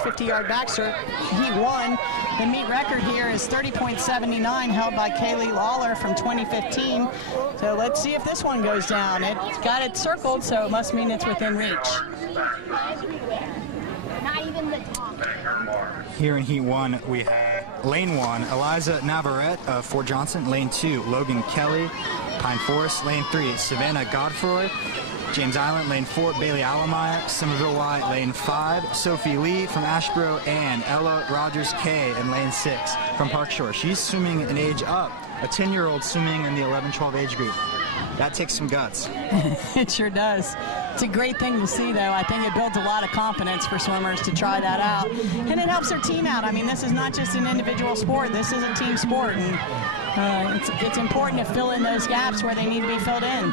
50-yard backstroke. He won. The meet record here is 30.79, held by Kaylee Lawler from 2015. So let's see if this one goes down. It's got it circled, so it must mean it's within reach. Here in Heat 1, we have Lane 1, Eliza Navarrete of Fort Johnson. Lane 2, Logan Kelly, Pine Forest. Lane 3, Savannah Godfroy, James Island. Lane 4, Bailey Allemeyer, Somerville Y. Lane 5, Sophie Lee from Ashboro, and Ella Rogers K in Lane 6 from Park Shore. She's swimming an age up, a 10-year-old swimming in the 11-12 age group. That takes some guts. It sure does. It's a great thing to see, though. I think it builds a lot of confidence for swimmers to try that out. And it helps their team out. I mean, this is not just an individual sport. This is a team sport. And it's important to fill in those gaps where they need to be filled in.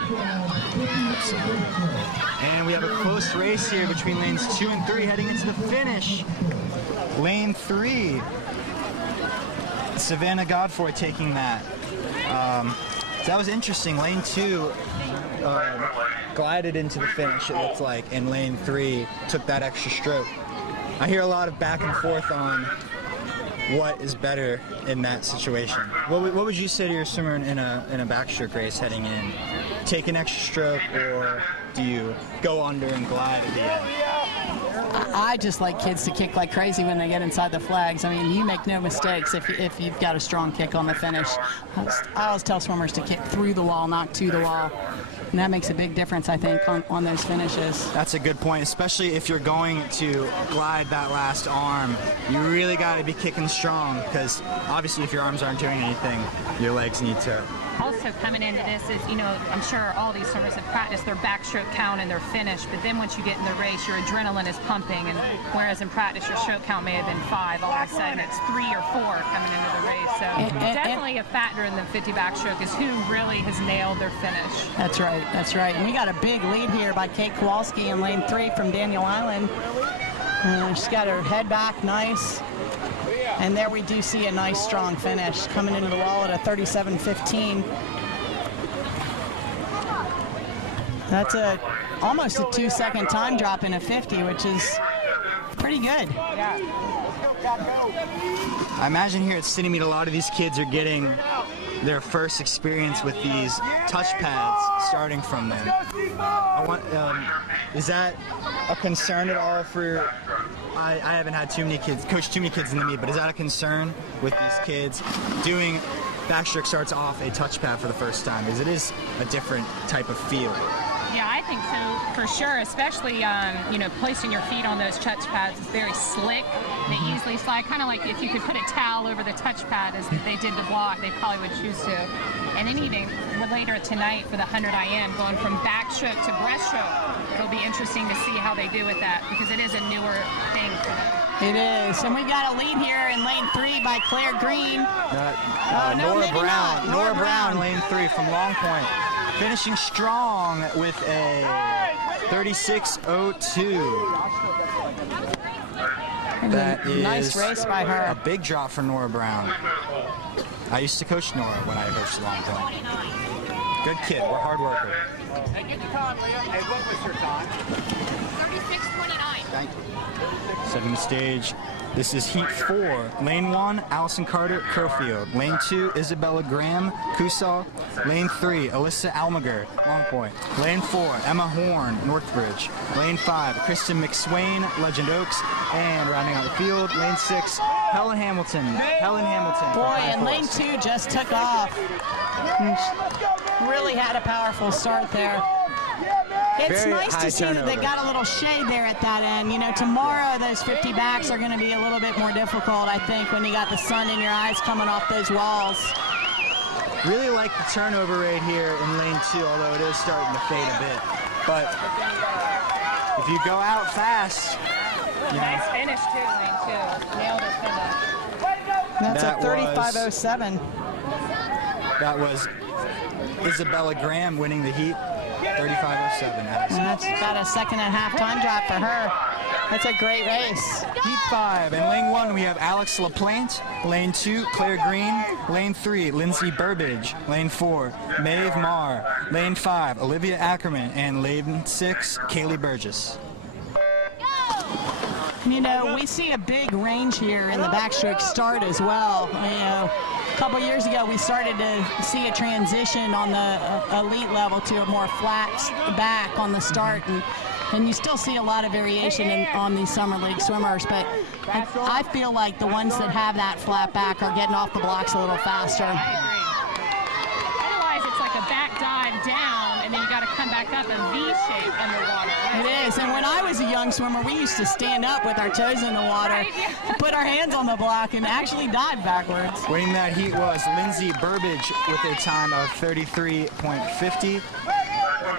And we have a close race here between lanes 2 and 3 heading into the finish. Lane 3, Savannah Godfroy taking that. So that was interesting. Lane 2 glided into the finish, it looked like, and Lane 3 took that extra stroke. I hear a lot of back and forth on what is better in that situation. What would you say to your swimmer in a backstroke race heading in? Take an extra stroke, or do you go under and glide at the end? I just like kids to kick like crazy when they get inside the flags. I mean, you make no mistakes if you've got a strong kick on the finish. I always tell swimmers to kick through the wall, not to the wall. And that makes a big difference, I think, on those finishes. That's a good point, especially if you're going to glide that last arm. You really got to be kicking strong, because obviously if your arms aren't doing anything, your legs need to. Also coming into this is, you know, I'm sure all these swimmers have practiced their backstroke count and their finish, but then once you get in the race, your adrenaline is pumping, and whereas in practice your stroke count may have been 5, all of a sudden it's 3 or 4 coming into the race. So definitely a factor in the 50 backstroke is who really has nailed their finish. That's right, that's right. And we got a big lead here by Kate Kowalski in lane 3 from Daniel Island. She's got her head back nice. And there we do see a nice strong finish coming into the wall at a 37.15. That's almost a 2-second time drop in a 50, which is pretty good. I imagine here at City Meet a lot of these kids are getting their first experience with these touch pads starting from them. Is that a concern at all for... I haven't had coached too many kids in the meet, but is that a concern with these kids doing backstroke starts off a touch pad for the first time? Because it is a different type of feel. Yeah, I think so, for sure, especially, you know, placing your feet on those touch pads is very slick. They easily slide, kind of like if you could put a towel over the touch pad as they did the block, they probably would choose to. And then even later tonight for the 100 IM, going from backstroke to breaststroke, it'll be interesting to see how they do with that, because it is a newer thing for them. It is, and we got a lead here in lane 3 by Claire Green. Nora Brown, lane 3 from Long Point. Finishing strong with a 36.02. That is nice race by her. A big drop for Nora Brown. I used to coach Nora when I coached Long Point. Good kid, we're hard worker. Hey, get your time, Leah. Hey, what was your time? 36.29. Thank you. Setting the stage. This is Heat 4. Lane 1, Allison Carter, Kerfield. Lane 2, Isabella Graham, Kusal. Lane 3, Alyssa Almager, Long Point. Lane 4, Emma Horn, Northbridge. Lane 5, Kristen McSwain, Legend Oaks. And rounding out the field, Lane 6, Helen Hamilton. Boy, and lane 2 just took off. Really had a powerful start there. It's nice to see that they got a little shade there at that end. You know, tomorrow those 50 backs are going to be a little bit more difficult, I think, when you got the sun in your eyes coming off those walls. Really like the turnover rate here in lane 2, although it is starting to fade a bit. But if you go out fast, you know. Nice finish too, lane 2. Nailed her finish. That's a 35.07. That was Isabella Graham winning the heat. 35.07. And that's about a 1.5-second time drop for her. That's a great race. Heat 5. In lane 1, we have Alex LaPlante. Lane 2, Claire Green. Lane 3, Lindsay Burbage. Lane 4, Maeve Marr. Lane 5, Olivia Ackerman. And lane 6, Kaylee Burgess. You know, we see a big range here in the backstroke start as well. You know, a couple years ago, we started to see a transition on the elite level to a more flat back on the start, and you still see a lot of variation on these summer league swimmers, but I feel like the ones that have that flat back are getting off the blocks a little faster. I agree. Otherwise, it's like a back dive down, and then you got to come back up a V shape underwater. It is, and when I was a young swimmer, we used to stand up with our toes in the water, put our hands on the block, and actually dive backwards. Winning that heat was Lindsay Burbage with a time of 33.50.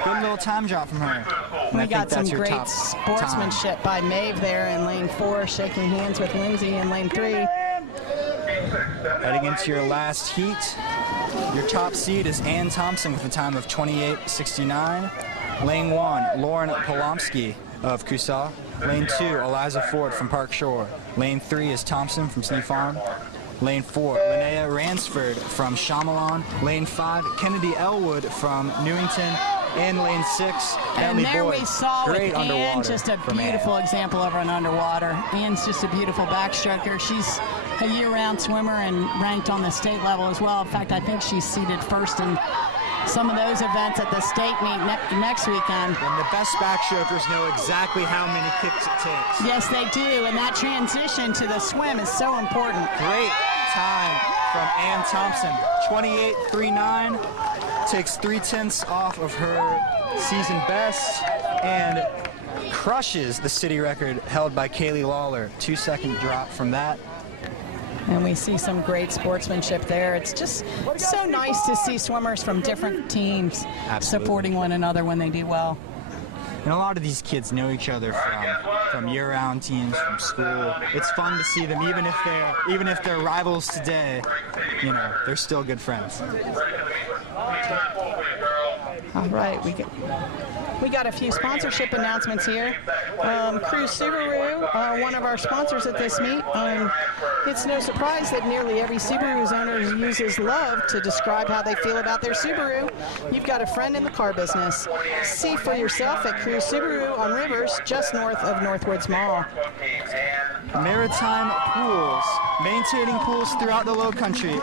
Good little time drop from her. And We got some great sportsmanship by Maeve there in lane 4, shaking hands with Lindsay in lane 3. Heading into your last heat, your top seed is Ann Thompson with a time of 28.69. Lane 1, Lauren Polomsky of Coosaw. Lane 2, Eliza Ford from Park Shore. Lane 3 is Thompson from Sneed Farm. Lane 4, Linnea Ransford from Shyamalan. Lane 5, Kennedy Elwood from Newington. And lane 6, And Bentley there Boyd. we saw Great with Ann, underwater just a from beautiful Ann. example of an underwater. Ann's just a beautiful backstroker. She's a year-round swimmer and ranked on the state level as well. In fact, I think she's seated first in some of those events at the state meet next weekend. And the best backstrokers know exactly how many kicks it takes. Yes, they do, and that transition to the swim is so important. Great time from Ann Thompson, 28.39. Takes 3/10 off of her season best and crushes the city record held by Kaylee Lawler. 2-second drop from that. And we see some great sportsmanship there. It's just so nice to see swimmers from different teams supporting one another when they do well. And a lot of these kids know each other from year-round teams, from school. It's fun to see them, even if they're rivals today. You know, they're still good friends. All right, we got a few sponsorship announcements here. Cruise Subaru, one of our sponsors at this meet. It's no surprise that nearly every Subaru's owner uses love to describe how they feel about their Subaru. You've got a friend in the car business. See for yourself at Cruise Subaru on Rivers, just north of Northwoods Mall. Maritime Pools, maintaining pools throughout the Low Country.